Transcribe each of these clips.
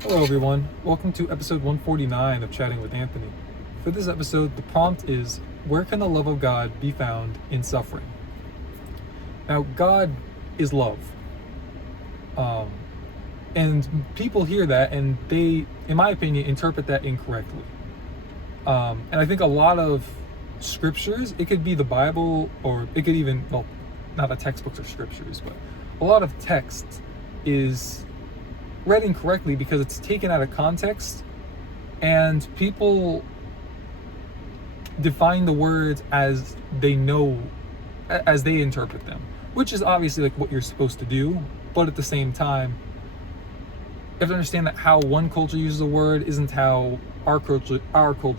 Hello, everyone. Welcome to episode 149 of Chatting with Anthony. For this episode, the prompt is, where can the love of God be found in suffering? Now, God is love. Um, and people hear that and they, in my opinion, interpret that incorrectly. And I think a lot of scriptures, it could be the Bible, or it could even, well, not the textbooks or scriptures, but a lot of text is read incorrectly because it's taken out of context, and people define the words as they know, as they interpret them, which is obviously like what you're supposed to do. But at the same time, you have to understand that how one culture uses a word isn't how our culture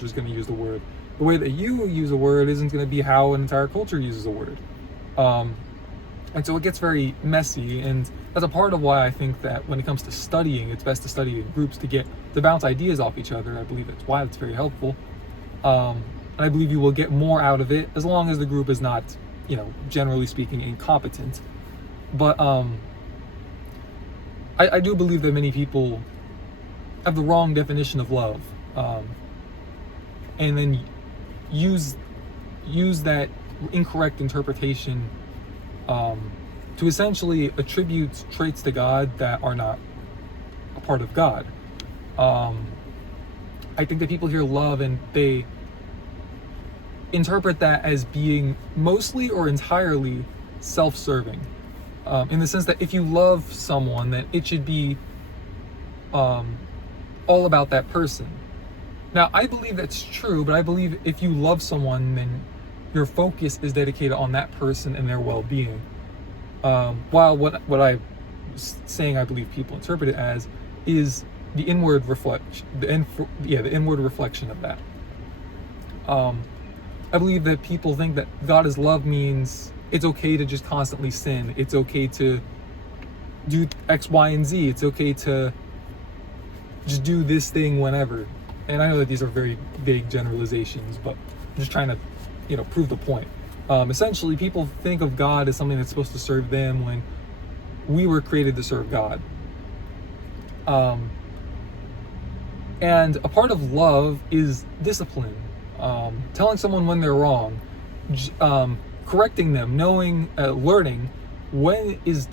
is going to use the word. The way that you use a word isn't going to be how an entire culture uses a word. And so it gets very messy, and that's a part of why I think that when it comes to studying, it's best to study in groups to bounce ideas off each other. I believe that's why it's very helpful. And I believe you will get more out of it as long as the group is not, generally speaking, incompetent. But I do believe that many people have the wrong definition of love, and then use that incorrect interpretation to essentially attribute traits to God that are not a part of God. I think that people hear love and they interpret that as being mostly or entirely self-serving, in the sense that if you love someone, then it should be all about that person. Now, I believe that's true, but I believe if you love someone, then your focus is dedicated on that person and their well-being. While what I was saying, I believe people interpret it as, is the inward reflection, the inward reflection of that. I believe that people think that God is love means it's okay to just constantly sin. It's okay to do X, Y, and Z. It's okay to just do this thing whenever. And I know that these are very vague generalizations, but I'm just trying to, prove the point. Essentially, people think of God as something that's supposed to serve them when we were created to serve God. And a part of love is discipline. Telling someone when they're wrong, correcting them, learning when is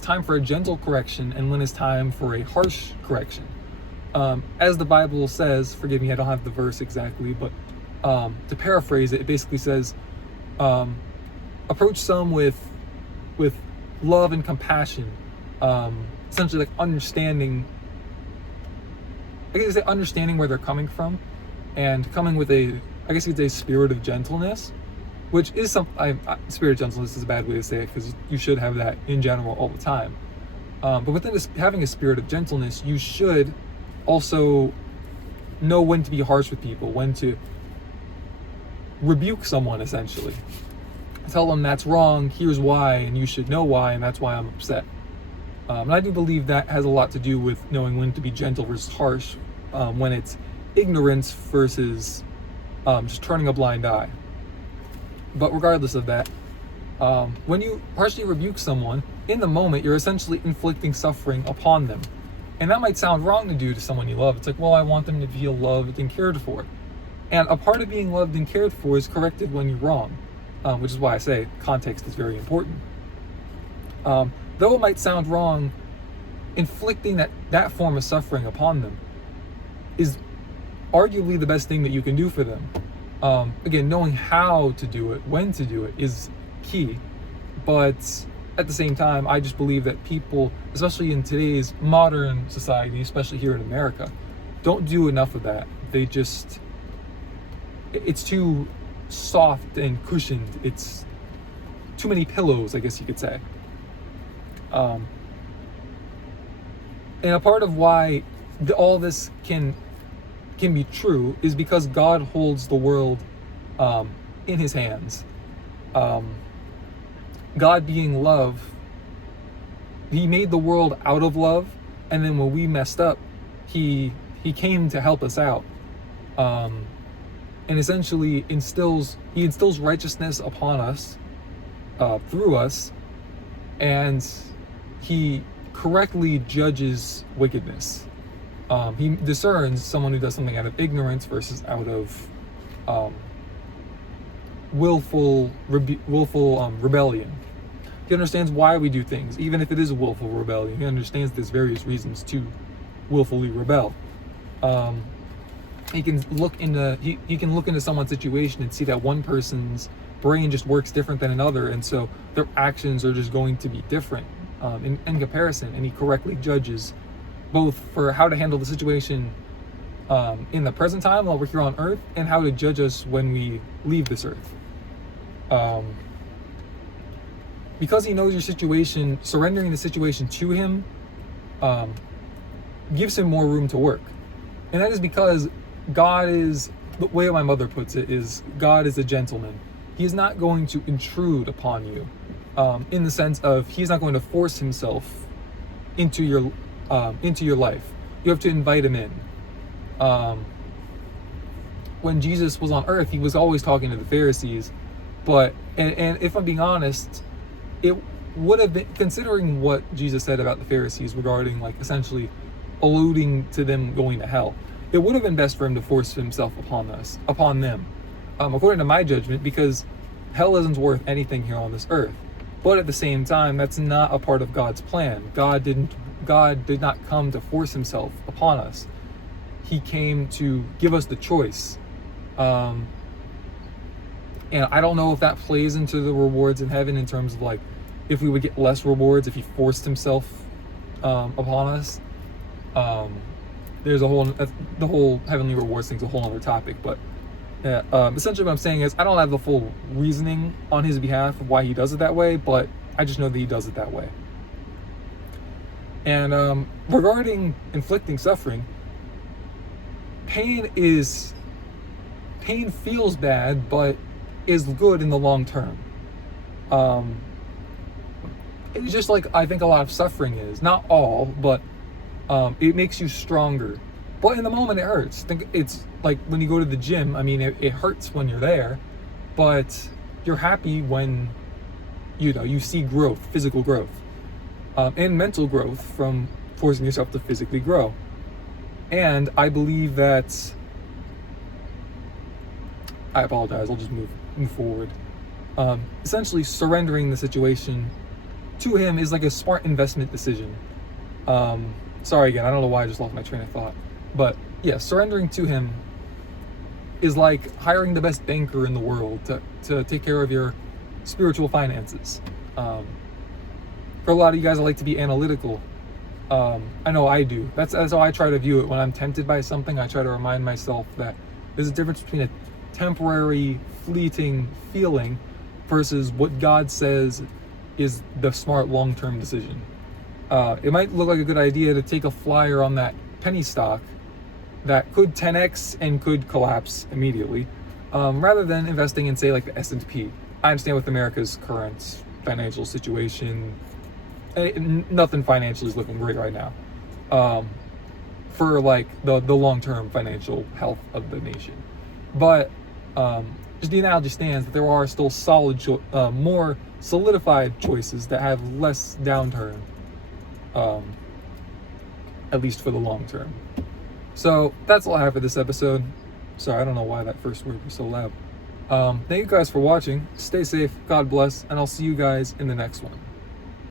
time for a gentle correction and when is time for a harsh correction. As the Bible says, forgive me, I don't have the verse exactly, but to paraphrase it, it basically says, approach some with love and compassion, essentially like understanding. I guess understanding where they're coming from, and coming with a spirit of gentleness, which is spirit of gentleness is a bad way to say it because you should have that in general all the time. But within having a spirit of gentleness, you should also know when to be harsh with people, when to rebuke someone, essentially. Tell them that's wrong, here's why, and you should know why, and that's why I'm upset. And I do believe that has a lot to do with knowing when to be gentle versus harsh, when it's ignorance versus just turning a blind eye. But regardless of that, when you harshly rebuke someone, in the moment, you're essentially inflicting suffering upon them. And that might sound wrong to do to someone you love. It's like, well, I want them to feel loved and cared for. And a part of being loved and cared for is corrected when you're wrong, which is why I say context is very important. Though it might sound wrong, inflicting that form of suffering upon them is arguably the best thing that you can do for them. Again, knowing how to do it, when to do it, is key. But at the same time, I just believe that people, especially in today's modern society, especially here in America, don't do enough of that. It's too soft and cushioned. It's too many pillows, I guess you could say. And a part of why all this can be true is because God holds the world in his hands. God being love, he made the world out of love, and then when we messed up, he came to help us out. And essentially he instills righteousness upon us, through us, and he correctly judges wickedness. He discerns someone who does something out of ignorance versus out of willful rebellion. He understands why we do things, even if it is a willful rebellion. He understands there's various reasons to willfully rebel. He can look into someone's situation and see that one person's brain just works different than another, and so their actions are just going to be different in comparison. And he correctly judges both for how to handle the situation in the present time while we're here on earth, and how to judge us when we leave this earth. Because he knows your situation, surrendering the situation to him gives him more room to work. And that is because God is, the way my mother puts it is, God is a gentleman. He is not going to intrude upon you, in the sense of he's not going to force himself into your life. You have to invite him in. When Jesus was on earth, he was always talking to the Pharisees, but and if I'm being honest, it would have been, considering what Jesus said about the Pharisees regarding like essentially alluding to them going to hell, it would have been best for him to force himself upon them, according to my judgment, because hell isn't worth anything here on this earth. But at the same time, that's not a part of God's plan. God did not come to force himself upon us. He came to give us the choice. And I don't know if that plays into the rewards in heaven, in terms of like if we would get less rewards if he forced himself upon us. There's the whole heavenly rewards thing's a whole other topic, but essentially what I'm saying is I don't have the full reasoning on his behalf of why he does it that way, but I just know that he does it that way. And regarding inflicting suffering, pain feels bad, but is good in the long term. It's just like I think a lot of suffering is, not all, but it makes you stronger. But in the moment it hurts. It's like when you go to the gym. I mean, it hurts when you're there, but you're happy when you see growth, physical growth, and mental growth from forcing yourself to physically grow. And I believe that, I apologize, I'll just move forward. Essentially, surrendering the situation to him is like a smart investment decision. Sorry again, I don't know why I just lost my train of thought. But yeah, surrendering to him is like hiring the best banker in the world to take care of your spiritual finances. For a lot of you guys, I like to be analytical. I know I do. That's how I try to view it. When I'm tempted by something, I try to remind myself that there's a difference between a temporary, fleeting feeling versus what God says is the smart long-term decision. It might look like a good idea to take a flyer on that penny stock that could 10x and could collapse immediately, rather than investing in, say, like the S&P. I understand with America's current financial situation, nothing financially is looking great right now, for like the long-term financial health of the nation. But just the analogy stands that there are still solid, more solidified choices that have less downturn, at least for the long term. So that's all I have for this episode. Sorry, I don't know why that first word was so loud. Thank you guys for watching. Stay safe, God bless, and I'll see you guys in the next one.